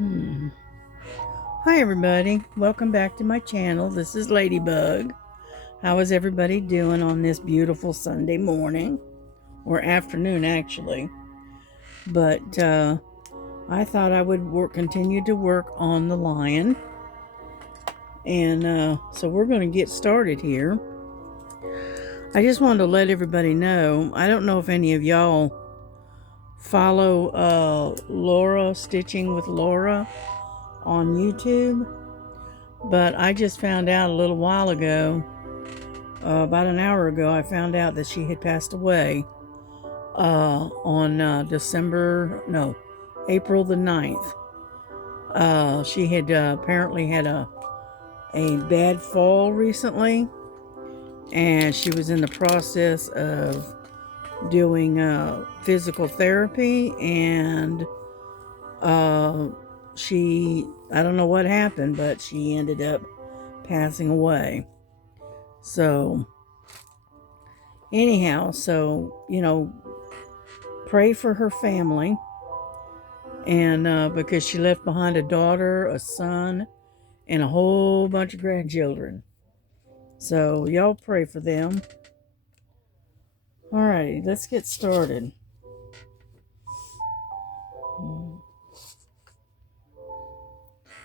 Hi everybody, welcome back to my channel. This is Ladybug. How is everybody doing on this beautiful Sunday morning? Or afternoon actually. But I thought I would continue to work on the lion. And so we're going to get started here. I just wanted to let everybody know, I don't know if any of y'all follow Laura, Stitching with Laura on YouTube. But I just found out a little while ago, about an hour ago, I found out that she had passed away on April the 9th. She had apparently had a bad fall recently, and she was in the process of doing physical therapy, and I don't know what happened, but she ended up passing away. So anyhow, pray for her family, and because she left behind a daughter, a son, and a whole bunch of grandchildren. So y'all pray for them. Alrighty, let's get started.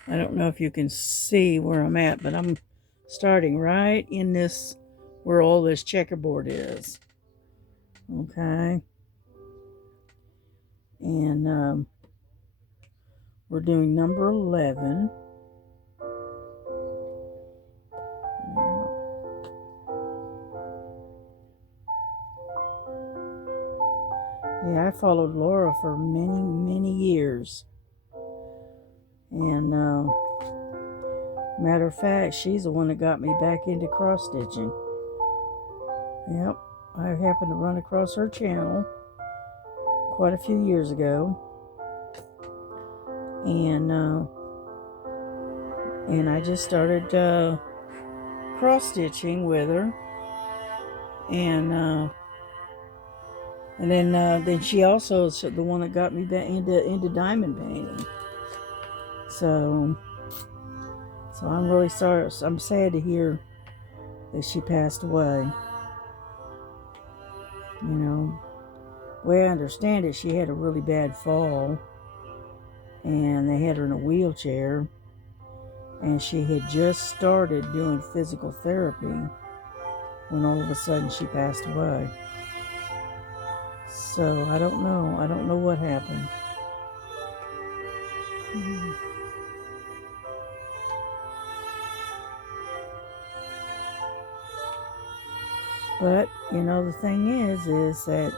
I don't know if you can see where I'm at, but I'm starting right in this, where all this checkerboard is. Okay. And we're doing number 11. Yeah, I followed Laura for many, many years. And matter of fact, she's the one that got me back into cross stitching. Yep, I happened to run across her channel quite a few years ago, and I just started cross stitching with her, and then she also is the one that got me back into diamond painting. So I'm really sorry. I'm sad to hear that she passed away. You know, the way I understand it, she had a really bad fall, and they had her in a wheelchair, and she had just started doing physical therapy when all of a sudden she passed away. So I don't know what happened. But you know, the thing is that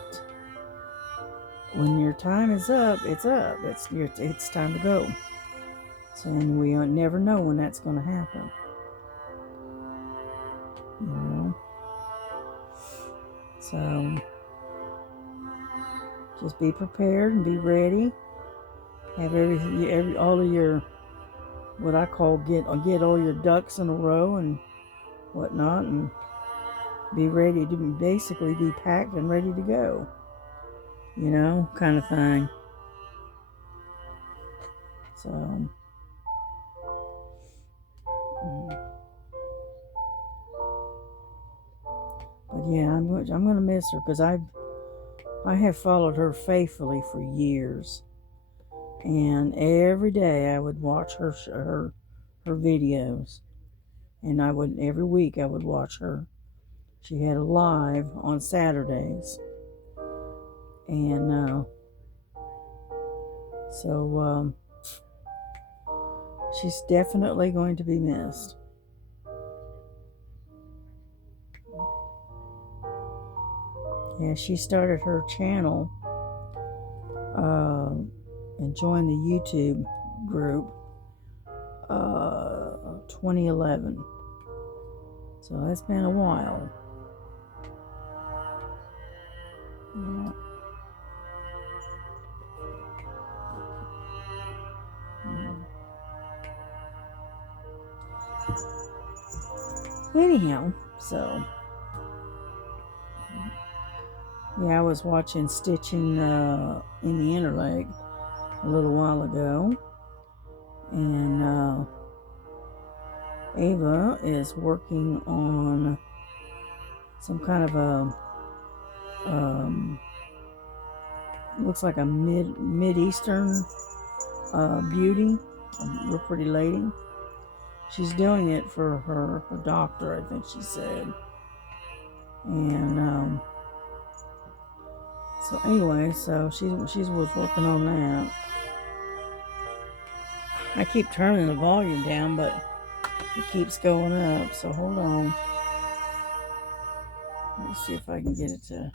when your time is up, it's up. It's time to go. So, and we never know when that's going to happen. You know. So just be prepared and be ready. Have all of your, what I call, get all your ducks in a row and whatnot, and be ready to basically be packed and ready to go. You know, kind of thing. So, but yeah, I'm gonna miss her, because I have followed her faithfully for years, and every day I would watch her videos, and every week I would watch her. She had a live on Saturdays, and so she's definitely going to be missed. Yeah, she started her channel and joined the YouTube group 2011. So that's been a while. Yeah. Anyhow, so yeah, I was watching Stitching in the Inner Leg a little while ago, And Ava is working on some kind of a looks like a mid-eastern beauty, a real pretty lady. She's doing it for her doctor, I think she said. And so anyway, so she was working on that. I keep turning the volume down, but it keeps going up. So hold on. Let me see if I can get it to.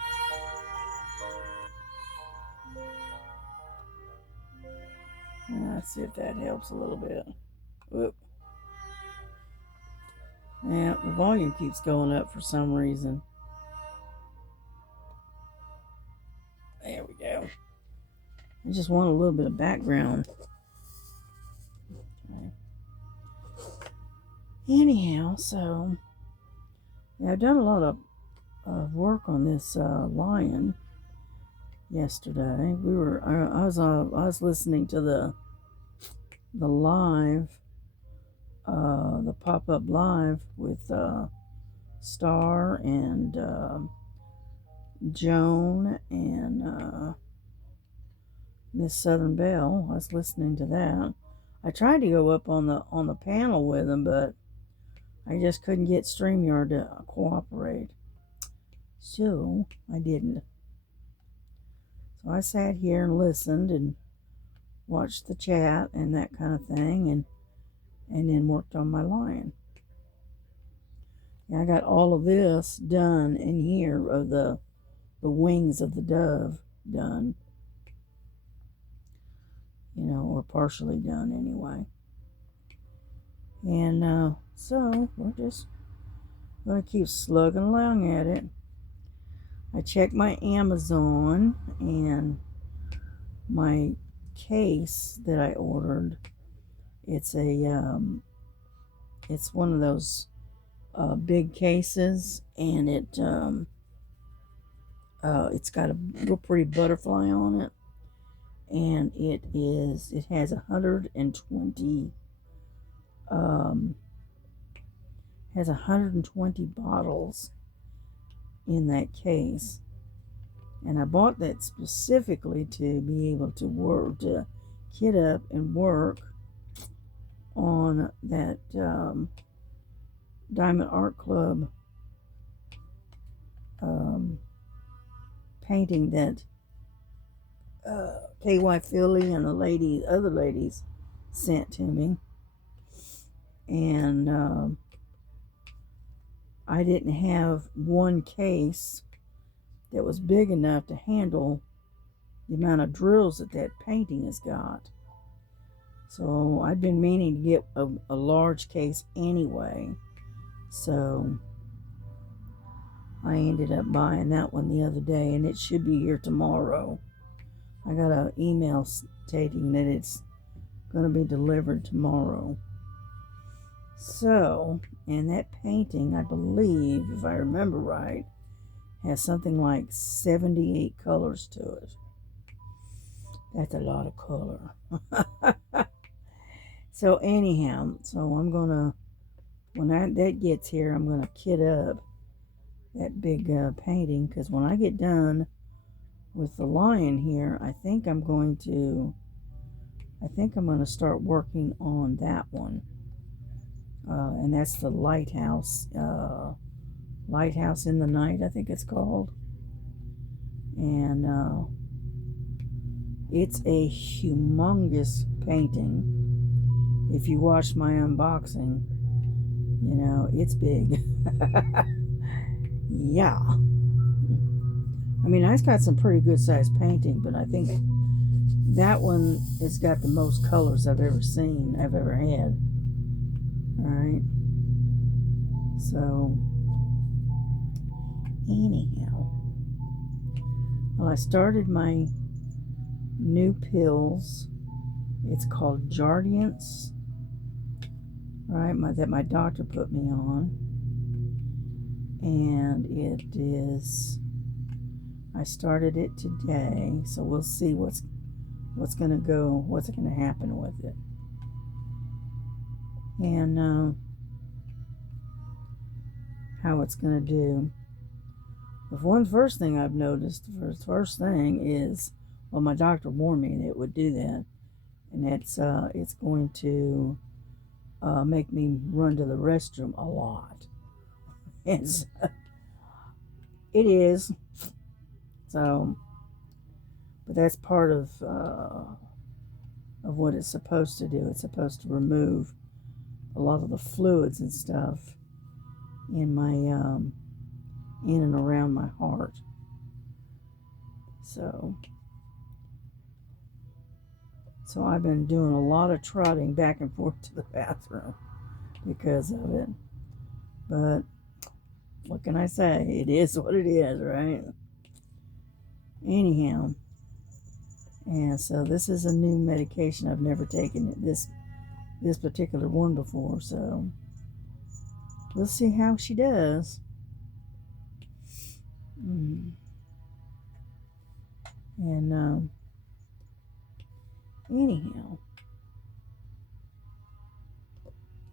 Let's see if that helps a little bit. Whoop. Yeah, the volume keeps going up for some reason. There we go. I just want a little bit of background. Okay. Anyhow, so yeah, I've done a lot of work on this lion yesterday. I was listening to the live, the pop-up live with Star and Joan and Miss Southern Belle. I was listening to that. I tried to go up on the panel with them, but I just couldn't get StreamYard to cooperate. So I didn't. So I sat here and listened and watched the chat and that kind of thing, and then worked on my lion. And I got all of this done in here of the wings of the dove done, or partially done anyway. And so we're just going to keep slugging along at it. I checked my Amazon, and my case that I ordered, it's one of those big cases, and it's got a real pretty butterfly on it, and it has 120 bottles in that case. And I bought that specifically to be able to kit up and work on that Diamond Art Club painting that KY Philly and the other ladies sent to me. And I didn't have one case that was big enough to handle the amount of drills that painting has got. So I've been meaning to get a large case anyway. So I ended up buying that one the other day, and it should be here tomorrow. I got an email stating that it's going to be delivered tomorrow. So, and that painting, I believe, if I remember right, has something like 78 colors to it. That's a lot of color. So anyhow, I'm gonna, when that gets here, I'm gonna kit up that big painting, because when I get done with the lion here, I think I'm going to start working on that one, and that's the lighthouse in the night, I think it's called. And it's a humongous painting. If you watch my unboxing, it's big. Yeah. I mean, I've got some pretty good sized painting, but I think that one has got the most colors I've ever had. Alright. So, anyhow. Well, I started my new pills. It's called Jardiance. Right, that my doctor put me on. And it is, I started it today, so we'll see what's going to happen with it. and how it's going to do. The first thing I've noticed, the first thing is, well, my doctor warned me that it would do that, and it's going to make me run to the restroom a lot. And so, it is. So, but that's part of what it's supposed to do. It's supposed to remove a lot of the fluids and stuff in my in and around my heart. So I've been doing a lot of trotting back and forth to the bathroom because of it. But what can I say? It is what it is, right? Anyhow, and so this is a new medication. I've never taken this particular one before, so we'll see how she does. And anyhow,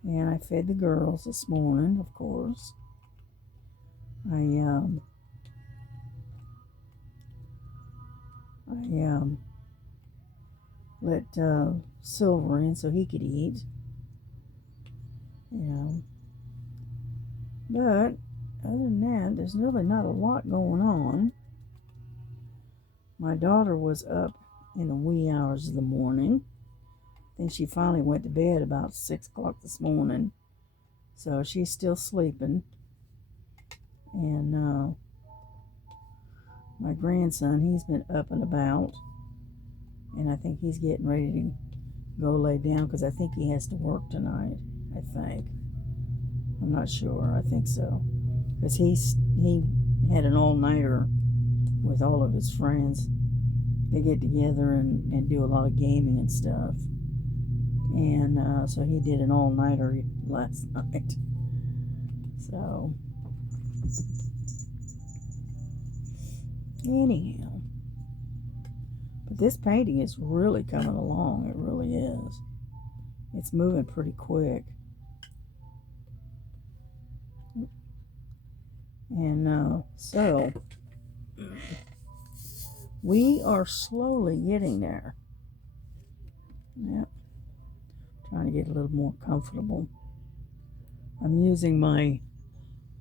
and I fed the girls this morning, of course. I let Silver in so he could eat, you know. But other than that, there's really not a lot going on. My daughter was up in the wee hours of the morning. I think she finally went to bed about 6 o'clock this morning. So she's still sleeping. And my grandson, he's been up and about. And I think he's getting ready to go lay down because I think he has to work tonight, I think. I'm not sure. I think so. Because he had an all-nighter with all of his friends. They get together and do a lot of gaming and stuff. And so he did an all-nighter last night. So, anyhow. But this painting is really coming along. It really is. It's moving pretty quick. And so we are slowly getting there. Yep. Trying to get a little more comfortable. I'm using my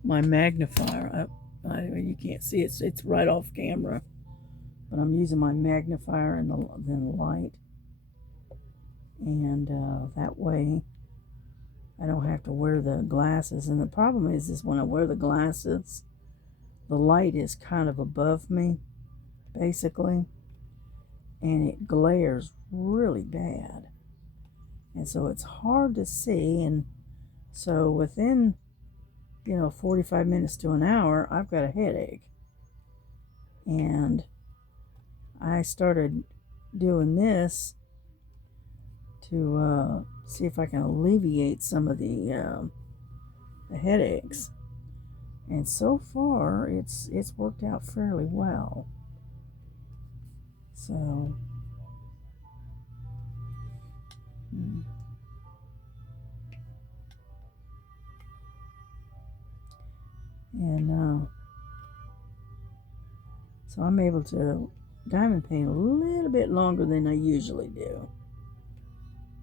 magnifier. You can't see it. It's right off camera. But I'm using my magnifier and then the light. And that way I don't have to wear the glasses. And the problem is when I wear the glasses, the light is kind of above me, basically. And it glares really bad. And so it's hard to see. And so within, 45 minutes to an hour, I've got a headache. And I started doing this to see if I can alleviate some of the headaches. And so far, it's worked out fairly well. So, and so I'm able to diamond paint a little bit longer than I usually do.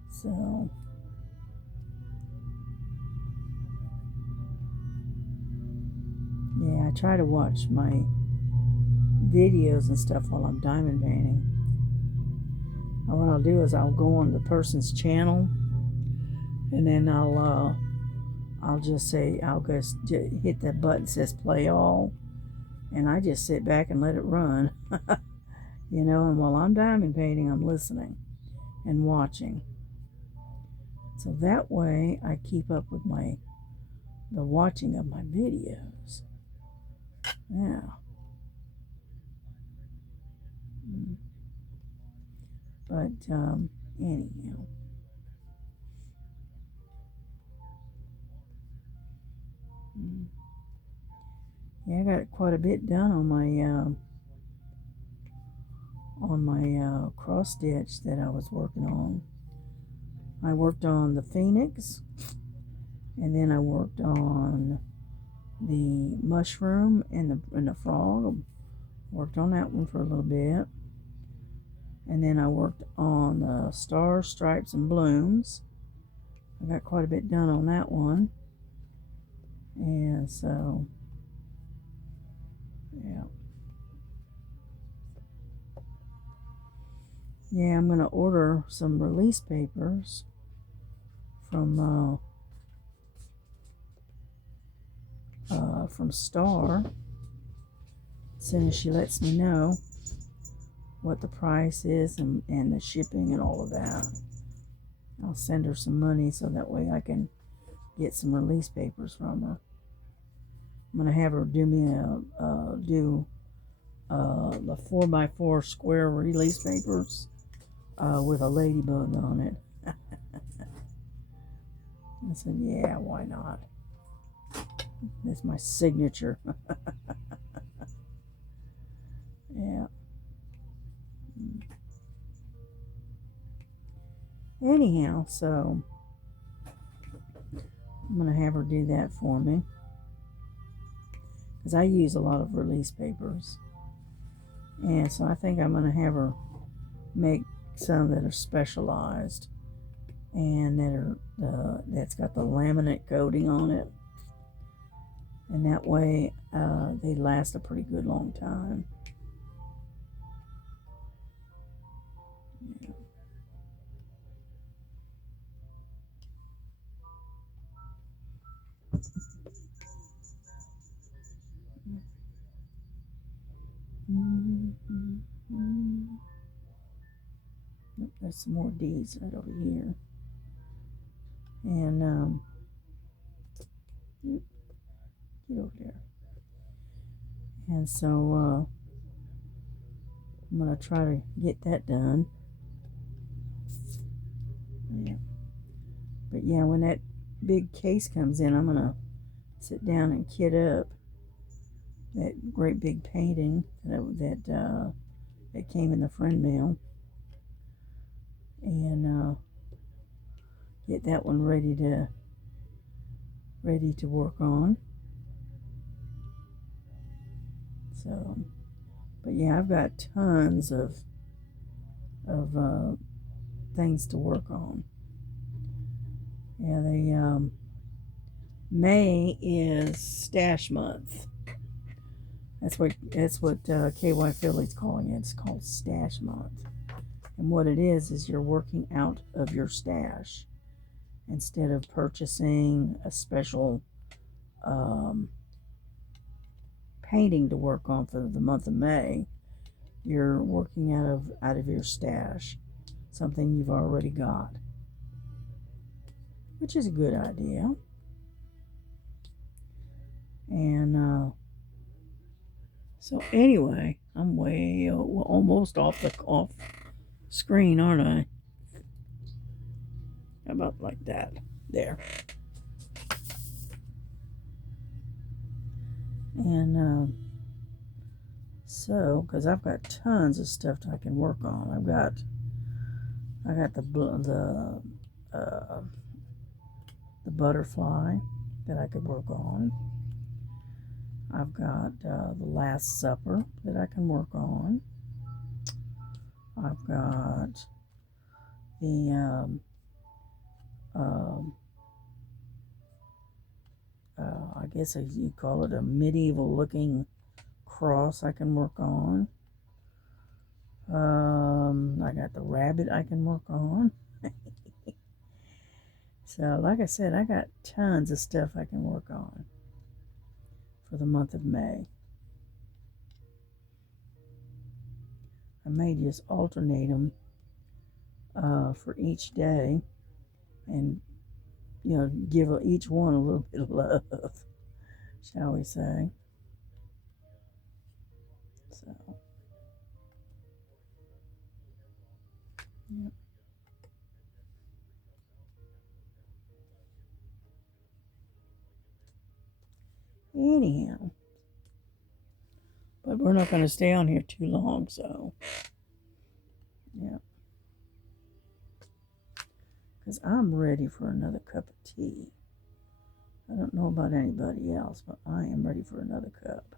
So, yeah, I try to watch my videos and stuff while I'm diamond painting. And what I'll do is I'll go on the person's channel, and then I'll just say, I'll just hit that button that says play all, and I just sit back and let it run. And while I'm diamond painting, I'm listening and watching. So that way I keep up with the watching of my videos. Yeah. But anyhow. Yeah, I got quite a bit done on my cross stitch that I was working on. I worked on the phoenix, and then I worked on the mushroom and the frog. Worked on that one for a little bit. And then I worked on the stars, stripes, and blooms. I got quite a bit done on that one. And so, yeah. Yeah, I'm going to order some release papers from Star as soon as she lets me know what the price is and the shipping and all of that. I'll send her some money so that way I can get some release papers from her. I'm going to have her do me the 4x4 square release papers with a ladybug on it. I said, yeah, why not? That's my signature. Yeah. Anyhow, so I'm going to have her do that for me. Because I use a lot of release papers. And so I think I'm going to have her make some that are specialized and that's got the laminate coating on it. And that way they last a pretty good long time. Yeah. There's some more D's right over here. And get over there. And so I'm going to try to get that done. Yeah. But yeah, when that big case comes in, I'm going to sit down and kit up that great big painting that came in the friend mail. And get that one ready to work on. So, but yeah, I've got tons of things to work on. Yeah, May is stash month. That's what KY Philly's calling it. It's called stash month. And what it is you're working out of your stash instead of purchasing a special painting to work on for the month of May. You're working out of your stash, something you've already got, which is a good idea. And so anyway, I'm way almost off screen, aren't I? How about like that? There. And so, because I've got tons of stuff I can work on. I got the butterfly that I could work on. I've got the Last Supper that I can work on. I've got the I guess you call it a medieval looking cross I can work on. I got the rabbit I can work on. So like I said, I got tons of stuff I can work on for the month of May. I may just alternate them for each day and give each one a little bit of love, shall we say. So, yeah. Anyhow, but we're not going to stay on here too long, so yeah. because I'm ready for another cup of tea. I don't know about anybody else, but I am ready for another cup.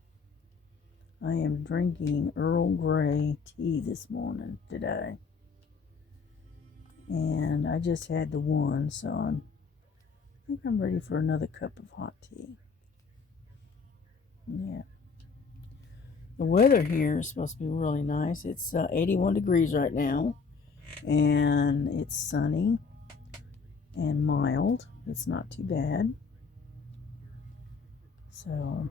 I am drinking Earl Grey tea this morning, today. And I just had the one, so I think I'm ready for another cup of hot tea. Yeah. The weather here is supposed to be really nice. It's 81 degrees right now, and it's sunny and mild. It's not too bad. So,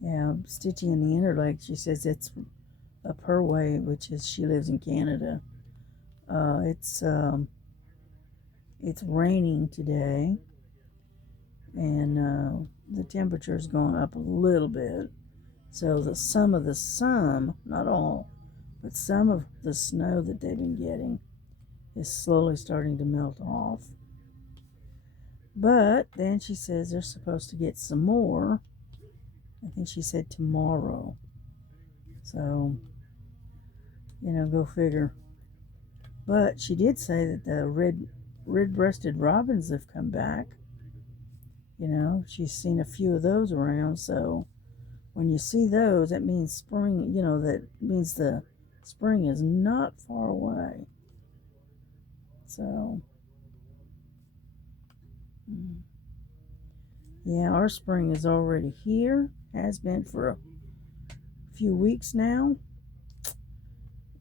yeah, Stitchy in the Interlake, she says it's up her way, which is she lives in Canada. It's raining today, and the temperature's going up a little bit. So not all, but some of the snow that they've been getting is slowly starting to melt off. But then she says they're supposed to get some more. I think she said tomorrow. So, go figure. But she did say that the red-breasted robins have come back. She's seen a few of those around. So when you see those, that means spring. That means the spring is not far away. So, yeah, our spring is already here. Has been for a few weeks now.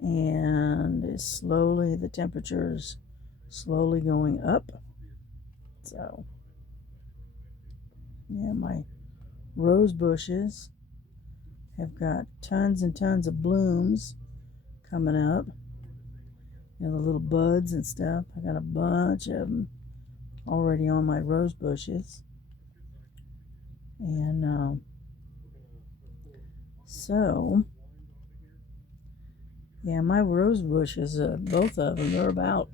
And the temperature is slowly going up. So, yeah, my rose bushes have got tons and tons of blooms coming up. The little buds and stuff. I got a bunch of them already on my rose bushes. And so, yeah, my rose bushes, both of them, they're about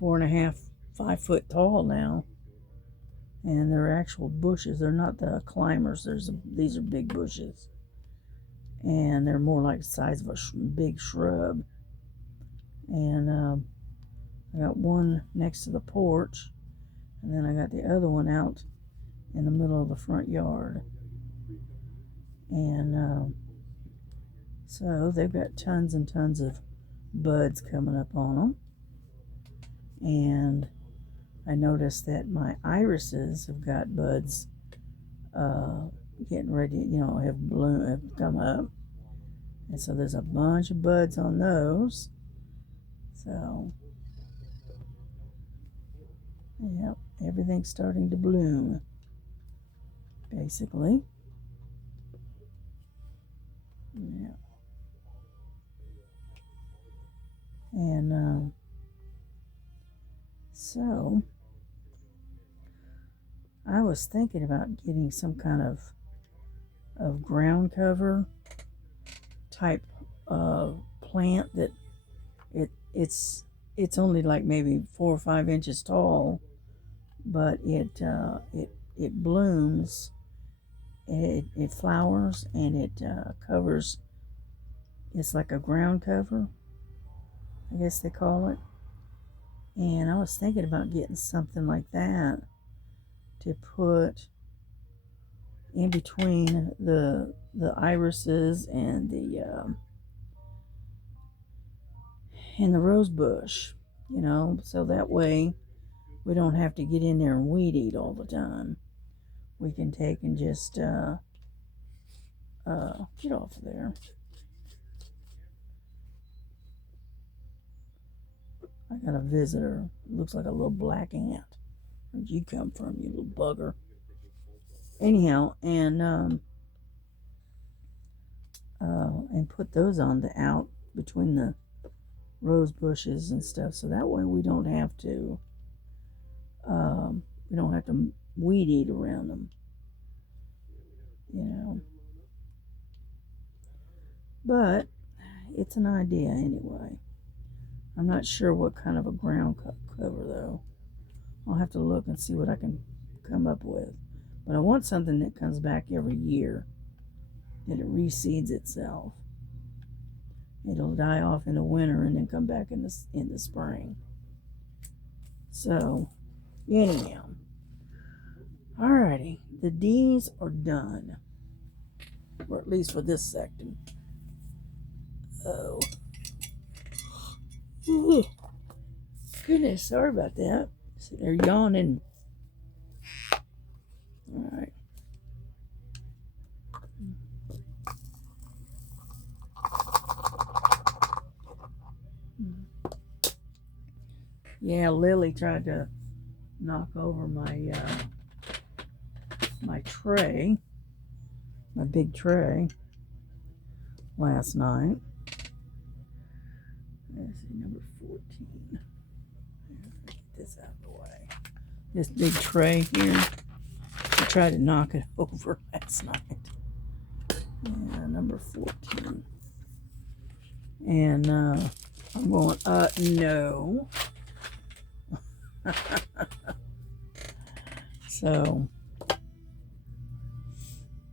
4.5, 5 foot tall now. And they're actual bushes. They're not the climbers. These are big bushes. And they're more like the size of a big shrub. And I got one next to the porch. And then I got the other one out in the middle of the front yard. And so they've got tons and tons of buds coming up on them. And I noticed that my irises have got buds getting ready, have come up. And so there's a bunch of buds on those. So, yeah, everything's starting to bloom, basically. Yeah. And so I was thinking about getting some kind of ground cover type plant that it's only like maybe 4 or 5 inches tall, but it blooms, it flowers, and it covers. It's like a ground cover, I guess they call it. And I was thinking about getting something like that to put in between the irises and the rose bush, so that way we don't have to get in there and weed eat all the time. We can take and just get off of there. I got a visitor. Looks like a little black ant. Where'd you come from, you little bugger? Anyhow, and put those on the out between the rose bushes and stuff, so that way we don't have to weed eat around them, But it's an idea anyway. I'm not sure what kind of a ground cover though. I'll have to look and see what I can come up with. But I want something that comes back every year, that it reseeds itself. It'll die off in the winter and then come back in the spring. So, anyhow. Alrighty, the D's are done. Or at least for this section. Oh. Ooh. Goodness, sorry about that. So they're yawning. Alright. Yeah, Lily tried to knock over my my tray, my big tray, last night. Let's see, number 14. Get this out of the way. This big tray here. I tried to knock it over last night. Yeah, number 14. And I'm going, no. So,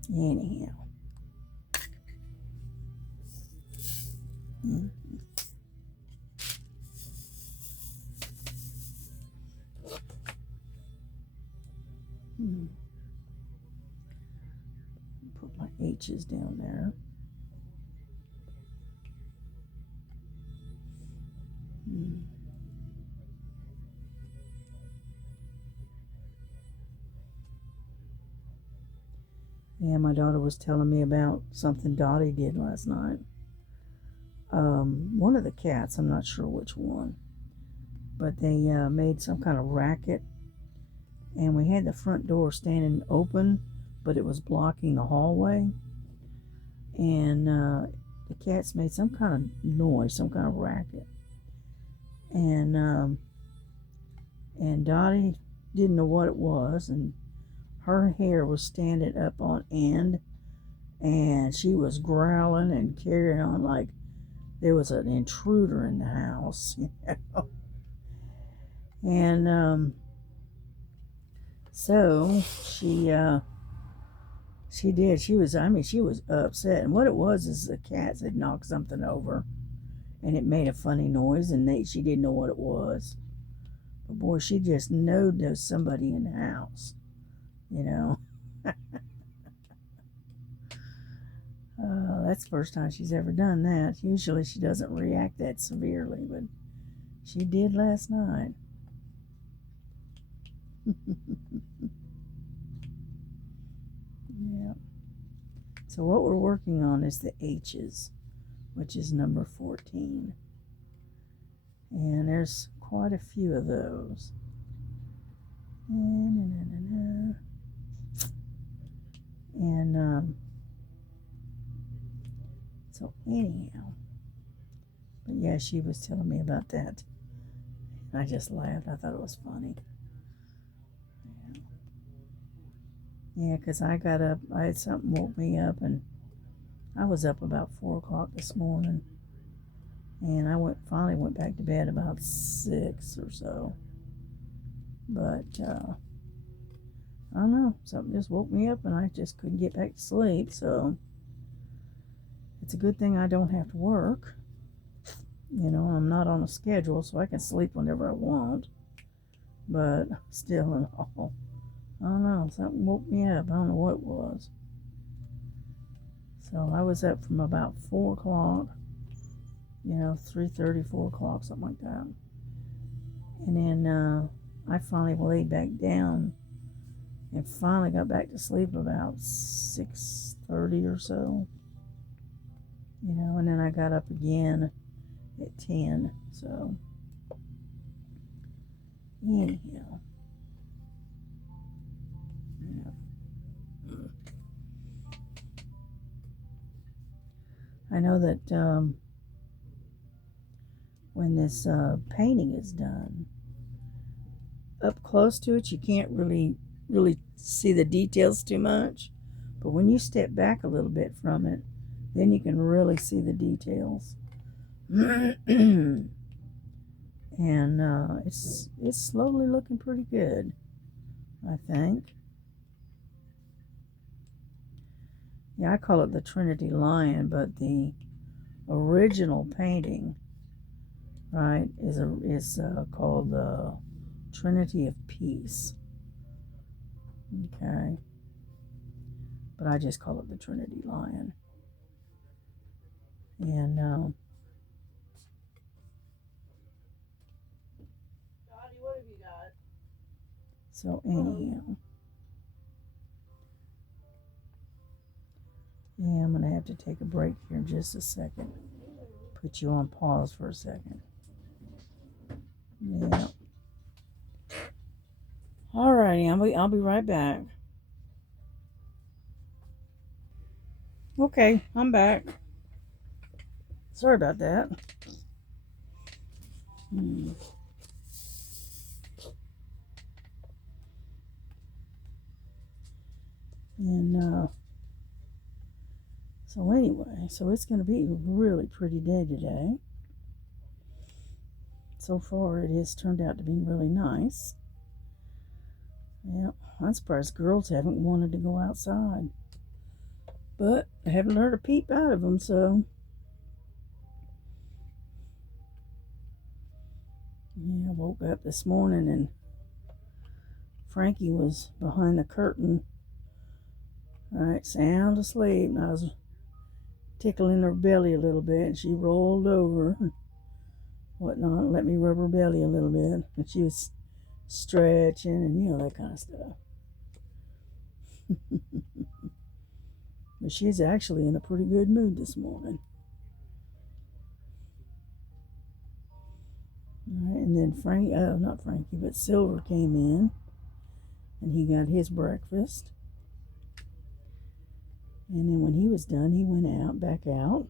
anyhow. Put my H's down there. Yeah, my daughter was telling me about something Dottie did last night. One of the cats, I'm not sure which one, but they made some kind of racket, and we had the front door standing open, but it was blocking the hallway, and the cats made some kind of noise, some kind of racket, and Dottie didn't know what it was, and her hair was standing up on end, and she was growling and carrying on like there was an intruder in the house, you know. And so she did. She was upset. And what it was is the cats had knocked something over, and it made a funny noise, and she didn't know what it was. But boy, she just knowed there was somebody in the house, you know. That's the first time she's ever done that. Usually she doesn't react that severely, but she did last night. Yeah. So what we're working on is the H's, which is number 14. And there's quite a few of those. And so anyhow, but yeah, she was telling me about that. I just laughed. I thought it was funny. Yeah, because I got up, I had something woke me up, and I was up about 4 o'clock this morning, and I finally went back to bed about 6 or so. But I don't know, something just woke me up, and I just couldn't get back to sleep. So it's a good thing I don't have to work. You know, I'm not on a schedule, so I can sleep whenever I want. But still and all, I don't know, something woke me up. I don't know what it was. So I was up from about 4 o'clock, 3:30, 4 o'clock, something like that. And then I finally laid back down and finally got back to sleep about 6:30 or so. And then I got up again at 10. So, anyhow. Yeah. I know that when this painting is done, up close to it, you can't really see the details too much. But when you step back a little bit from it, then you can really see the details. And it's slowly looking pretty good, I think. Yeah, I call it the Trinity Lion, but the original original painting, right, is called the Trinity of Peace. Okay, but I just call it the Trinity Lion. And so anyhow, yeah, I'm gonna have to take a break here in just a second. Put you on pause for a second. Yeah. Alrighty, I'll be right back. Okay, I'm back. Sorry about that. And so anyway, so it's going to be a really pretty day today. So far, it has turned out to be really nice. Yeah, I'm surprised girls haven't wanted to go outside, but I haven't heard a peep out of them. So yeah, I woke up this morning and Frankie was behind the curtain, all right, sound asleep. And I was tickling her belly a little bit, and she rolled over and whatnot, let me rub her belly a little bit, and she was stretching and that kind of stuff. But she's actually in a pretty good mood this morning. All right, and then not Frankie, but Silver came in, and he got his breakfast. And then when he was done, he went back out.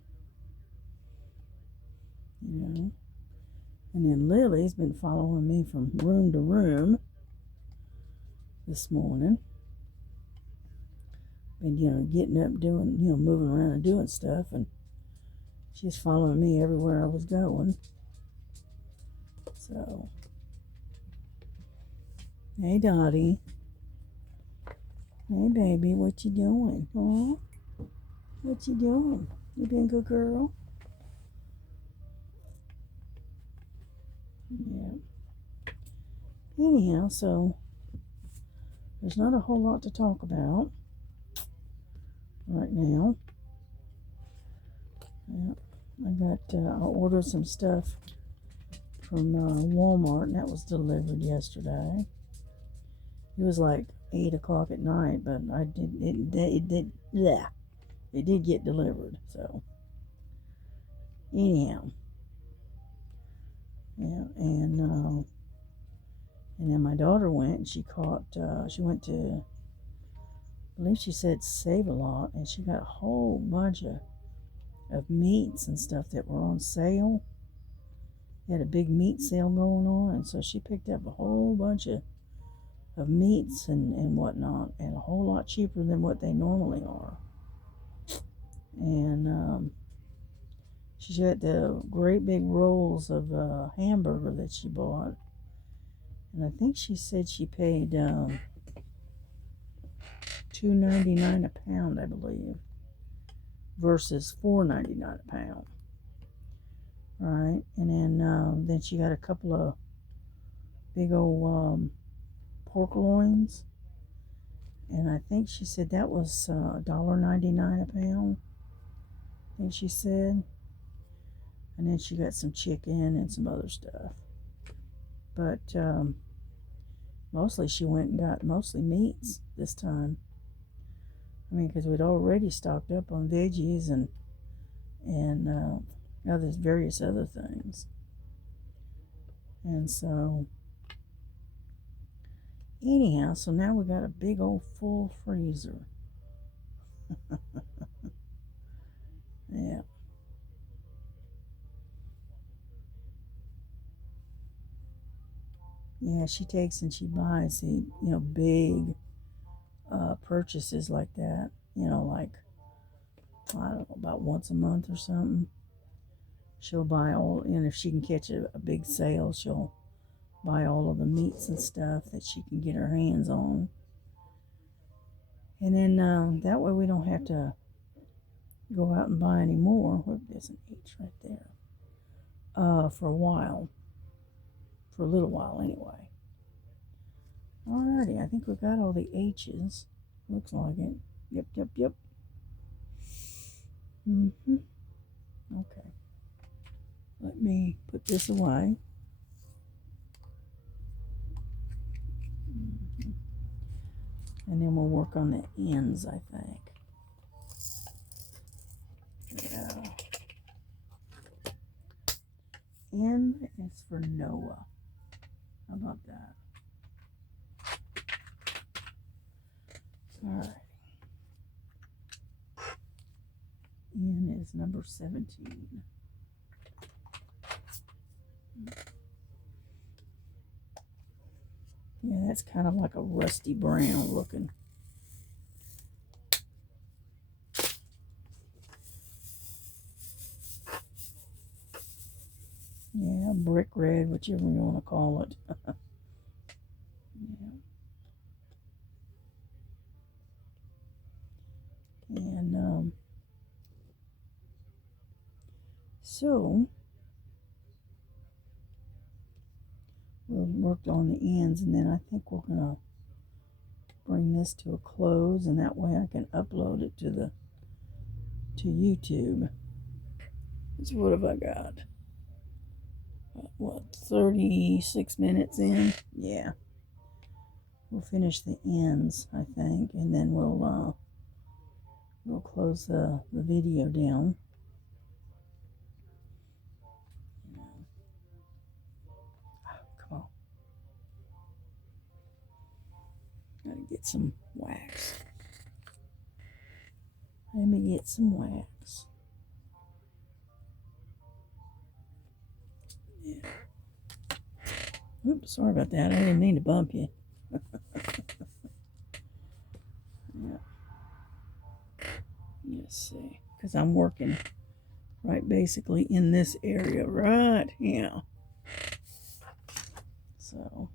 And then Lily's been following me from room to room this morning. Been, getting up, doing, moving around and doing stuff, and she's following me everywhere I was going. So, hey Dottie. Hey baby, what you doing? Oh, what you doing? You been a good girl? Yeah. Anyhow, so there's not a whole lot to talk about right now. Yeah, I ordered some stuff from Walmart, and that was delivered yesterday. It was like 8 o'clock at night, but it did get delivered. So anyhow, yeah, and then my daughter went, and she went to, I believe she said Save-A-Lot, and she got a whole bunch of meats and stuff that were on sale. They had a big meat sale going on, and so she picked up a whole bunch of meats and whatnot, and a whole lot cheaper than what they normally are. And she got the great big rolls of hamburger that she bought, and I think she said she paid $2.99 a pound, I believe, versus $4.99 a pound. Right, and then she got a couple of big old pork loins, and I think she said that was $1.99 a pound. I think she said, and then she got some chicken and some other stuff. But mostly she went and got mostly meats this time. I mean, because we'd already stocked up on veggies and various other things. And so, anyhow, so now we got a big old full freezer. Yeah. Yeah, she takes and she buys the, big purchases like that, like, I don't know, about once a month or something. She'll buy all, and if she can catch a big sale, she'll buy all of the meats and stuff that she can get her hands on. And then that way we don't have to go out and buy any more. Whoop, there's an H right there. for a while, for a little while anyway. Alrighty, I think we got all the H's. Looks like it. Yep. Okay. Let me put this away. And then we'll work on the ends, I think. Yeah. N is for Noah. How about that? All right. N is number 17. Yeah, that's kind of like a rusty brown looking. Yeah, brick red, whichever you want to call it. Yeah. And so we'll work on the ends, and then I think we're gonna bring this to a close, and that way I can upload it to YouTube. So what have I got? What, 36 minutes in? Yeah. We'll finish the ends, I think, and then we'll close the video down. Come on. Gotta get some wax. Let me get some wax. Yeah. Oops, sorry about that. I didn't mean to bump you. Yeah. Let's see. Because I'm working right basically in this area right here. So.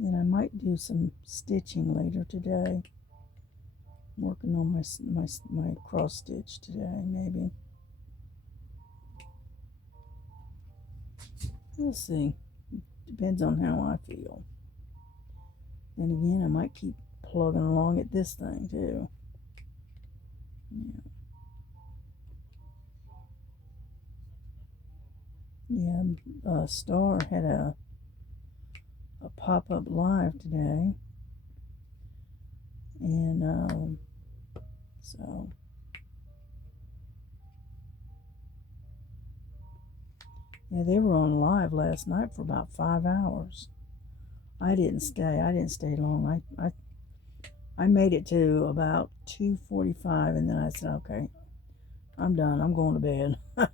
Then I might do some stitching later today. Working on my cross stitch today, maybe. We'll see. Depends on how I feel. Then again, I might keep plugging along at this thing too. Yeah. Star had a pop-up live today, and so yeah, they were on live last night for about 5 hours. I didn't stay. I didn't stay long. I made it to about 2:45, and then I said, okay, I'm done. I'm going to bed. I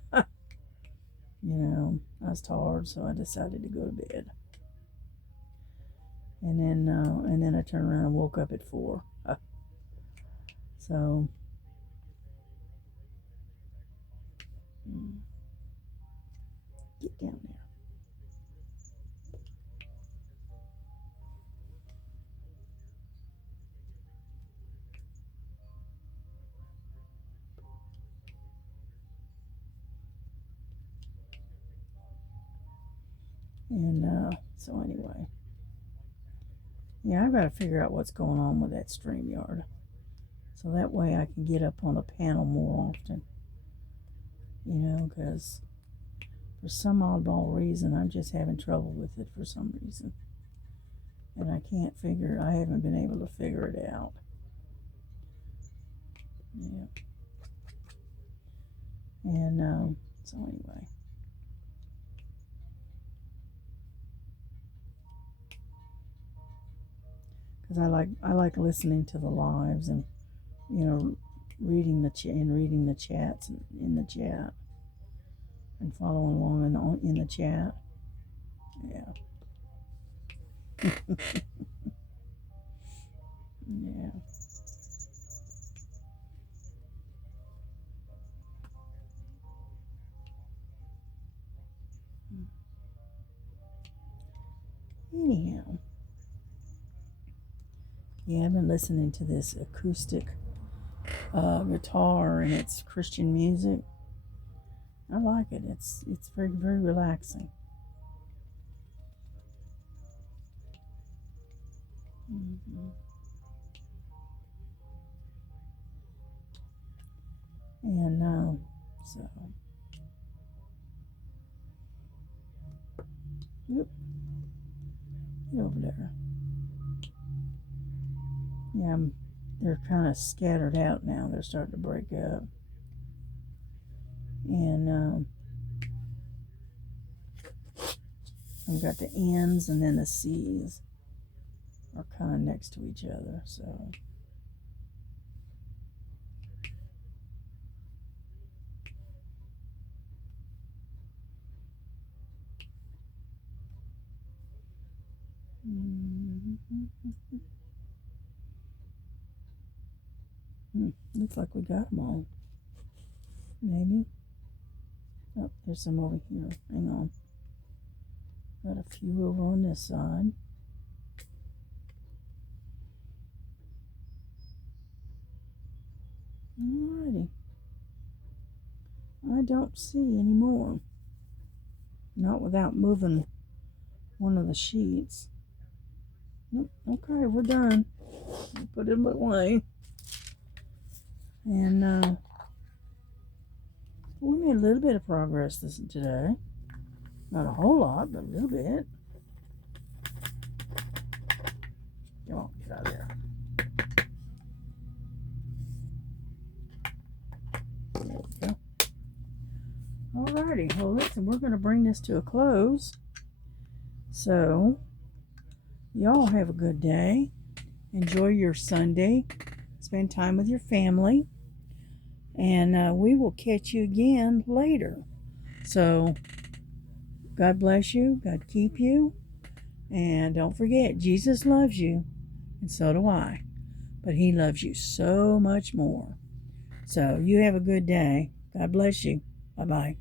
was tired, so I decided to go to bed. And then I turned around and woke up at 4. So get down there. And so anyway, yeah, I've got to figure out what's going on with that StreamYard, so that way I can get up on the panel more often. Because for some oddball reason, I'm just having trouble with it for some reason, and I haven't been able to figure it out. Yeah. And so anyway. Because I like listening to the lives and reading the chats in the chat and following along in the chat. Yeah. Yeah. Anyhow, Yeah, I've been listening to this acoustic guitar, and it's Christian music. I like it. It's very, very relaxing. Hmm. And so, oop, get over there. Yeah, they're kind of scattered out now. They're starting to break up. And I've got the N's, and then the C's are kind of next to each other. So, looks like we got them all. Maybe. Oh, there's some over here. Hang on. Got a few over on this side. Alrighty. I don't see any more. Not without moving one of the sheets. Nope. Okay, we're done. Put it away. And we made a little bit of progress today. Not a whole lot, but a little bit. Come on, get out of there. There we go. Alrighty, well listen, we're going to bring this to a close. So, y'all have a good day. Enjoy your Sunday. Spend time with your family. And we will catch you again later. So, God bless you. God keep you. And don't forget, Jesus loves you. And so do I. But He loves you so much more. So, you have a good day. God bless you. Bye-bye.